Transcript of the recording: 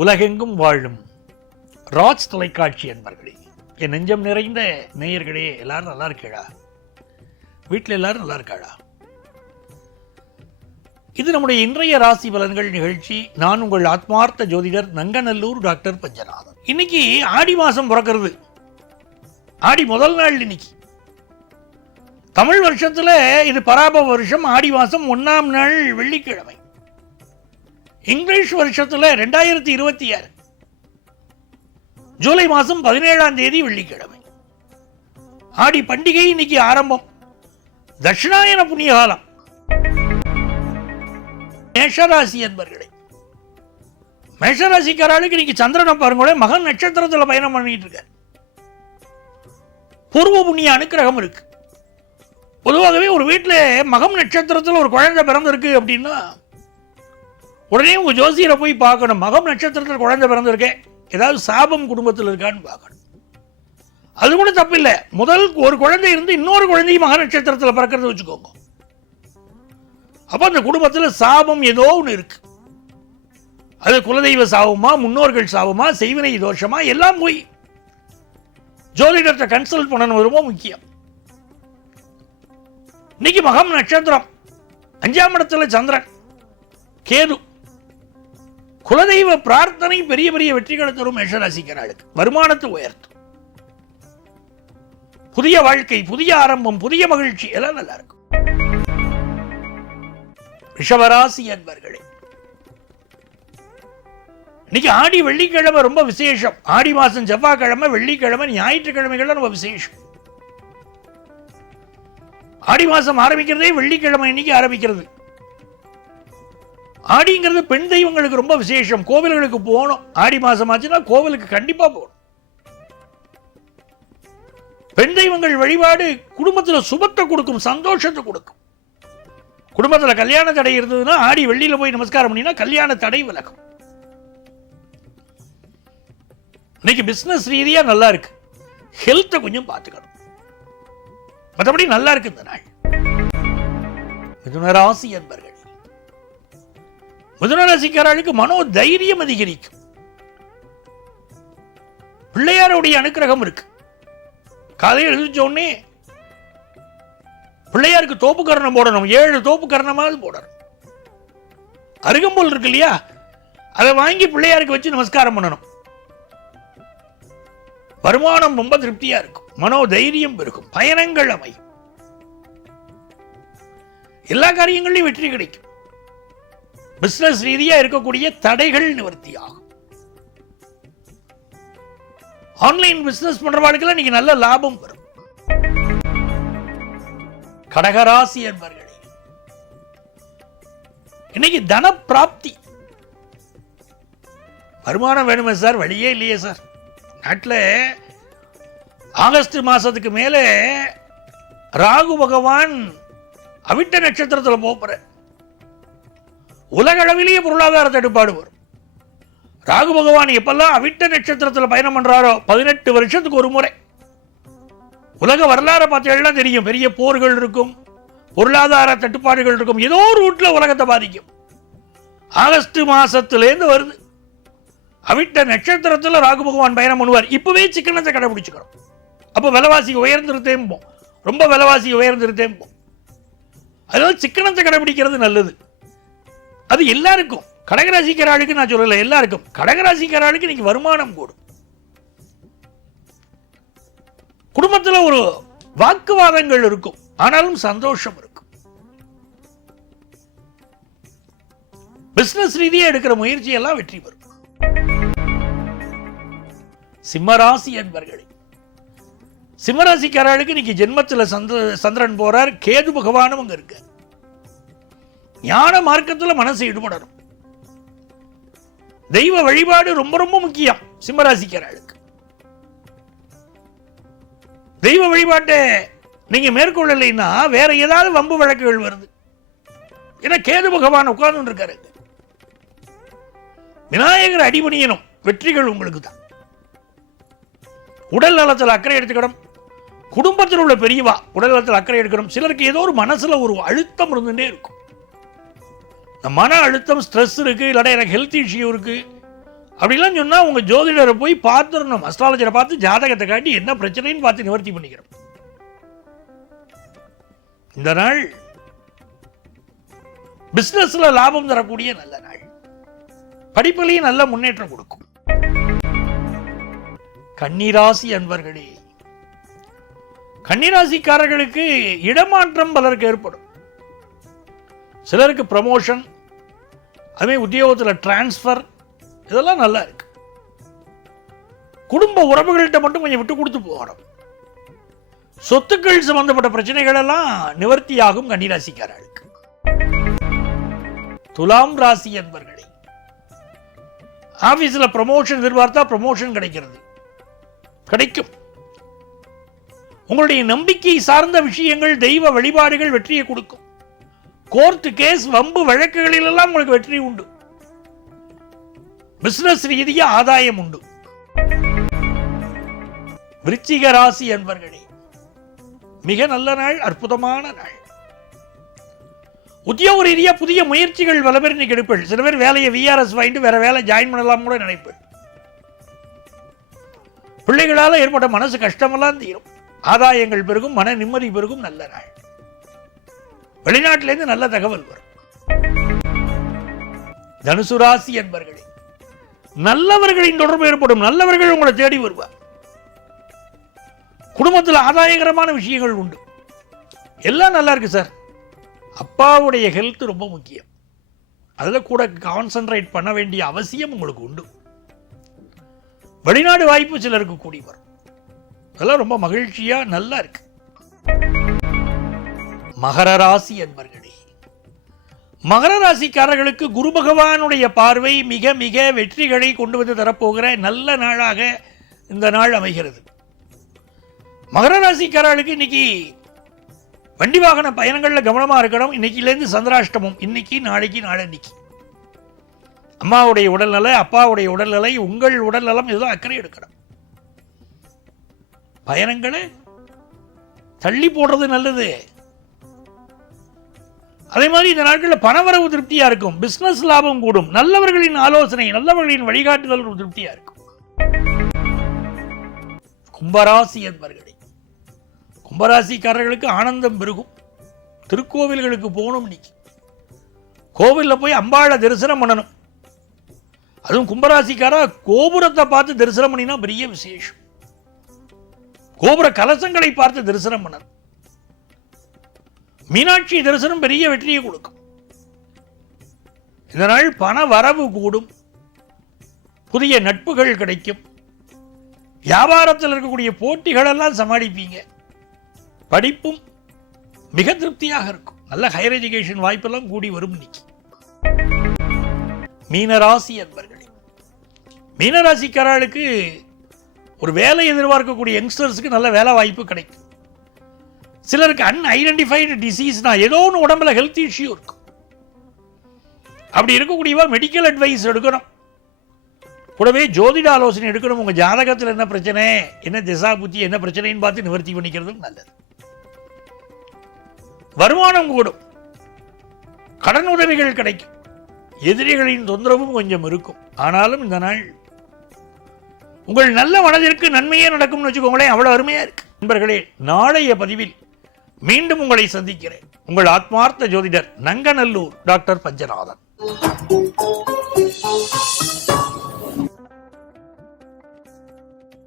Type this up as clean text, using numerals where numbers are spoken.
உலகெங்கும் வாழும் ராஜ் தொலைக்காட்சி அன்பர்களே, என் நெஞ்சம் நிறைந்த நேயர்களே, எல்லாரும் நல்லா இருக்கா? வீட்டில் எல்லாரும் நல்லா இருக்காளா? இது நம்முடைய இன்றைய ராசி பலன்கள் நிகழ்ச்சி. நான் உங்கள் ஆத்மார்த்த ஜோதிடர் நங்கநல்லூர் டாக்டர் பஞ்சநாதன். இன்னைக்கு ஆடி மாசம் பிறக்கிறது. ஆடி முதல் நாள் இன்னைக்கு. தமிழ் வருஷத்துல இது பராப வருஷம். ஆடி மாசம் 1ஆம் நாள் வெள்ளிக்கிழமை. இங்கிலீஷ் வருஷத்துல 2026 ஜூலை மாசம் 17ஆம் தேதி வெள்ளிக்கிழமை. ஆடி பண்டிகை இன்னைக்கு ஆரம்பம். தட்சிணாயன புண்ணிய காலம். மேஷராசி என்பர்களே, மேஷராசிக்காரர்களுக்கு இன்னைக்கு சந்திரனை பாருங்களேன், மகன் நட்சத்திரத்தில் பயணம் பண்ணிட்டு இருக்க. பூர்வ புண்ணிய அனுக்கிரகம் இருக்கு. பொதுவாகவே ஒரு வீட்டில் மகம் நட்சத்திரத்தில் ஒரு குழந்தை பிறந்திருக்கு அப்படின்னா உடனே உங்க ஜோசியரை போய் பார்க்கணும். மகம் நட்சத்திரத்தில் குழந்தை பிறந்திருக்கேன், ஏதாவது சாபம் குடும்பத்தில் இருக்கான்னு பார்க்கணும். அது கூட தப்பில்லை. முதல் ஒரு குழந்தை இருந்து இன்னொரு குழந்தையும் மக நட்சத்திரத்தில் பிறக்கிறது வச்சுக்கோங்க. அப்போ அந்த குடும்பத்தில் சாபம் ஏதோ ஒன்று இருக்கு. அது குலதெய்வ சாபமா, முன்னோர்கள் சாபமா, செய்வினை தோஷமா, எல்லாம் போய் ஜோதிடத்தை கன்சல்ட் பண்ணணும். ரொம்ப முக்கியம். இன்னைக்கு மகம் நட்சத்திரம், 5ஆம் இடத்துல சந்திரன், கேது. குலதெய்வ பிரார்த்தனை பெரிய பெரிய வெற்றிகளை தரும். மேஷராசிக்காரர்களுக்கு வருமானத்தை உயர்த்தும். புதிய வாழ்க்கை, புதிய ஆரம்பம், புதிய மகிழ்ச்சி எல்லாம் நல்லா இருக்கும். ரிஷபராசி என்பர்களே, இன்னைக்கு ஆடி வெள்ளிக்கிழமை ரொம்ப விசேஷம். ஆடி மாசம் செவ்வாய்க்கிழமை, வெள்ளிக்கிழமை, ஞாயிற்றுக்கிழமைகள் ரொம்ப விசேஷம். ஆடி மாசம் ஆரம்பிக்கிறதே வெள்ளிக்கிழமை இன்னைக்கு ஆரம்பிக்கிறது. ஆடிங்கிறது பெண் தெய்வங்களுக்கு ரொம்ப விசேஷம். கோவில்களுக்கு போகணும். ஆடி மாசம் ஆச்சுன்னா கோவிலுக்கு கண்டிப்பா போகணும். பெண் தெய்வங்கள் வழிபாடு குடும்பத்தில் சுபத்தை கொடுக்கும், சந்தோஷத்தை கொடுக்கும். குடும்பத்தில் கல்யாண தடை இருந்ததுன்னா ஆடி வெள்ளியில போய் நமஸ்காரம் பண்ணினா கல்யாண தடை விலகும். இன்னைக்கு பிசினஸ் ரீதியா நல்லா இருக்கு. ஹெல்த்தை கொஞ்சம் பார்த்துக்கணும். மற்றபடி நல்லா இருக்கு இந்த நாள். மிதுனராசி என்பர்கள், மிதுனராசிக்காரர்களுக்கு மனோ தைரியம் அதிகரிக்கும். பிள்ளையாருடைய அனுக்கிரகம் இருக்கு. காலையில் எழுதிச்ச உடனே பிள்ளையாருக்கு தோப்பு கரணம் போடணும். 7 தோப்பு கரணமாவது போடணும். அருகம்புல் இருக்கு இல்லையா, அதை வாங்கி பிள்ளையாருக்கு வச்சு நமஸ்காரம் பண்ணணும். வருமானம் ரொம்ப திருப்தியா இருக்கும். மனோ தைரியம் இருக்கும். பயணங்கள் அமையும். எல்லா காரியங்களையும் வெற்றி கிடைக்கும். பிசினஸ் ரீதியா இருக்கக்கூடிய தடைகள் நிவர்த்தி ஆகும். ஆன்லைன் பிசினஸ் பண்றவர்களுக்கு இன்னைக்கு நல்ல லாபம் வரும். கடகராசி என்பர்களே, இன்னைக்கு தன பிராப்தி. வருமானம் வேணுமே சார், வழியே இல்லையே சார். நாட்டில் ஆகஸ்ட் மாசத்துக்கு மேலே ராகு பகவான் அவிட்ட நட்சத்திரத்தில் போற. உலக அளவிலேயே பொருளாதார தட்டுப்பாடு வரும். ராகு பகவான் எப்பெல்லாம் அவிட்ட நட்சத்திரத்தில் பயணம் பண்றாரோ 18 வருஷத்துக்கு ஒரு முறை. உலக வரலாறு பார்த்தீங்கன்னா தெரியும். பெரிய போர்கள் இருக்கும், பொருளாதார தட்டுப்பாடுகள் இருக்கும். ஏதோ ஒரு ரூட்ல உலகத்தை பாதிக்கும். ஆகஸ்ட் மாசத்திலேருந்து வருது. அவிட்ட நட்சத்திரத்தில் ராகு பகவான் பயணம் பண்ணுவார். இப்பவே சிக்கனத்தை கடைபிடிச்சுக்கணும். அப்போ விலைவாசி உயர்ந்திருத்தேம்போம், ரொம்ப விலைவாசி உயர்ந்திருத்தேம்போம். அதனால சிக்கனத்தை கடைபிடிக்கிறது நல்லது. அது எல்லாருக்கும், கடகராசிக்காரர்களுக்கு நான் சொல்லல, எல்லாருக்கும். கடகராசிக்காரர்களுக்கு இன்னைக்கு வருமானம் கூடும். குடும்பத்தில் ஒரு வாக்குவாதங்கள் இருக்கும், ஆனாலும் சந்தோஷம் இருக்கும். பிசினஸ் ரீதியாக எடுக்கிற முயற்சி எல்லாம் வெற்றி பெறும். சிம்மராசி என்பர்களே, சிம்மராசிக்காரர்களுக்கு இன்னைக்கு ஜென்மத்தில் சந்திரன் போறார். கேது பகவானும் அங்க இருக்கு. ஞான மார்க்கத்தில் மனசு ஈடுபடணும். தெய்வ வழிபாடு ரொம்ப ரொம்ப முக்கியம். சிம்மராசிக்காரர்களுக்கு தெய்வ வழிபாட்டை நீங்க மேற்கொள்ளலைன்னா வேற ஏதாவது வம்பு வழக்குகள் வருது. ஏன்னா கேது பகவான் உட்கார்ந்து இருக்காரு. விநாயகர் அடிபணியணும். வெற்றிகள் உங்களுக்கு தான். உடல் நலத்தில் அக்கறை எடுத்துக்கணும். குடும்பத்தில் உள்ள பெரியவா உடல் நலத்தில் அக்கறை எடுக்கணும். சிலருக்கு ஏதோ ஒரு மனசுல ஒரு அழுத்தம் இருந்துட்டே இருக்கும். மன அழுத்தம், ஸ்ட்ரெஸ் இருக்கு, இல்லாட்டா எனக்கு ஹெல்த் இஷ்யூ இருக்கு, அப்படிலாம் சொன்னால் உங்கள் ஜோதிடரை போய் பார்த்துடணும். அஸ்ட்ராலஜரை பார்த்து ஜாதகத்தை காட்டி என்ன பிரச்சனைன்னு பார்த்து நிவர்த்தி பண்ணிக்கிறோம். இந்த நாள் பிசினஸ்ல லாபம் தரக்கூடிய நல்ல நாள். படிப்பிலையும் நல்ல முன்னேற்றம் கொடுக்கும். கன்னிராசி அன்பர்களே, கன்னிராசிக்காரர்களுக்கு இடமாற்றம் பலருக்கு ஏற்படும். சிலருக்கு ப்ரமோஷன், அதுவே உத்தியோகத்தில் டிரான்ஸ்ஃபர், இதெல்லாம் நல்லா இருக்கு. குடும்ப உறவுகள்கிட்ட மட்டும் கொஞ்சம் விட்டு கொடுத்து போகணும். சொத்துக்கள் சம்பந்தப்பட்ட பிரச்சனைகள் எல்லாம் நிவர்த்தியாகும் கன்னிராசிக்காரர்களுக்கு. துலாம் ராசி என்பர்களே, ஆபீஸ்ல ப்ரமோஷன் எதிர்பார்த்தா ப்ரமோஷன் கிடைக்கும். உங்களுடைய நம்பிக்கை சார்ந்த விஷயங்கள், தெய்வ வழிபாடுகள் வெற்றியை கொடுக்கும். கோர்ட் கேஸ், வம்பு வழக்குகளில் எல்லாம் உங்களுக்கு வெற்றி உண்டு. பிசினஸ் ரீதியாக ஆதாயம் உண்டு. விருச்சிக ராசி என்பர்களே, மிக நல்ல நாள், அற்புதமான நாள். உத்தியோக ரீதியா புதிய முயற்சிகள் பல பேர் இன்னைக்கு எடுப்பீர்கள். சில பேர் வேலையை விஆர்எஸ் வாங்கிட்டு வேற வேலை ஜாயின் பண்ணலாம் கூட நினைப்பேன். பிள்ளைகளால் ஏற்பட்ட மனசு கஷ்டமெல்லாம் தீரும். ஆதாயங்கள் பெருகும், மன நிம்மதி பெருகும். நல்ல நாள். வெளிநாட்டிலிருந்து நல்ல தகவல் வரும். தனுசு ராசி என்பர்களே, நல்லவர்களின் தொடர்பு ஏற்படும். நல்லவர்கள் உங்களை தேடி வருவார். குடும்பத்தில் ஆதாயகரமான விஷயங்கள் உண்டு. எல்லாம் நல்லா இருக்கு சார். அப்பாவுடைய ஹெல்த் ரொம்ப முக்கியம். அதில் கூட கான்சென்ட்ரேட் பண்ண வேண்டிய அவசியம் உங்களுக்கு உண்டு. வெளிநாடு வாய்ப்பு சிலருக்கு கூடி வரும். அதெல்லாம் ரொம்ப மகிழ்ச்சியா நல்லா இருக்கு. மகர ராசி என்பர்களே, மகர ராசிக்காரர்களுக்கு குரு பகவானுடைய பார்வை மிக மிக வெற்றிகளை கொண்டு வந்து தரப்போகிற நல்ல நாளாக இந்த நாள் அமைகிறது. மகர ராசிக்காரர்களுக்கு இன்னைக்கு வண்டி வாகன பயணங்களில் கவனமாக இருக்கணும். இன்னைக்கிலேருந்து சந்திராஷ்டமம். இன்னைக்கு, நாளைக்கு, நாளன்னைக்கு அம்மாவுடைய உடல்நிலை, அப்பாவுடைய உடல்நிலை, உங்கள் உடல்நலம் இதுதான் அக்கறை எடுக்கணும். பயணங்களை தள்ளி போடுறது நல்லது. அதே மாதிரி இந்த நாட்களில் பணவரவு திருப்தியா இருக்கும். பிசினஸ் லாபம் கூடும். நல்லவர்களின் ஆலோசனை, நல்லவர்களின் வழிகாட்டுதல் திருப்தியா இருக்கும். கும்பராசி என்பர்களே, கும்பராசிக்காரர்களுக்கு ஆனந்தம் பெருகும். திருக்கோவில்களுக்கு போகணும். இன்னைக்கு கோவிலில் போய் அம்பாளை தரிசனம் பண்ணணும். அதுவும் கும்பராசிக்காரா கோபுரத்தை பார்த்து தரிசனம் பண்ணினா பெரிய விசேஷம். கோபுர கலசங்களை பார்த்து தரிசனம் பண்ணணும். மீனாட்சி தரிசனம் பெரிய வெற்றியை கொடுக்கும். இதனால் பண வரவு கூடும். புதிய நட்புகள் கிடைக்கும். வியாபாரத்தில் இருக்கக்கூடிய போட்டிகள் எல்லாம் சமாளிப்பீங்க. படிப்பும் மிக திருப்தியாக இருக்கும். நல்ல ஹையர் எஜுகேஷன் வாய்ப்பெல்லாம் கூடி வரும். இன்னைக்கு மீனராசி என்பர்களே, மீனராசிக்காரர்களுக்கு ஒரு வேலை எதிர்பார்க்கக்கூடிய யங்ஸ்டர்ஸுக்கு நல்ல வேலை வாய்ப்பு கிடைக்கும். சிலருக்கு அன்ஐடென்டிஃபைடு டிசீஸ்னா ஏதோ ஒன்று உடம்புல ஹெல்த் இஷ்யூ இருக்கும். அப்படி இருக்கக்கூடியவா மெடிக்கல் அட்வைஸ் எடுக்கணும். கூடவே ஜோதிட ஆலோசனை எடுக்கணும். உங்க ஜாதகத்தில் என்ன பிரச்சனை, என்ன திசா புத்தி, என்ன பிரச்சனைன்னு பார்த்து நிவர்த்தி பண்ணிக்கிறதும் நல்லது. வருமானம் கூடும். கடன் உதவிகள் கிடைக்கும். எதிரிகளின் தொந்தரவும் கொஞ்சம் இருக்கும். ஆனாலும் இந்த நாள் உங்கள் நல்ல மனதிற்கு நன்மையே நடக்கும்னு வச்சுக்கோங்களேன். அவ்வளவு அருமையா இருக்கு. நண்பர்களே, நாளைய பதிவில் மீண்டும் உங்களை சந்திக்கிறேன். உங்கள் ஆத்மார்த்த ஜோதிடர் நங்கநல்லூர் டாக்டர் பஞ்சநாதன்.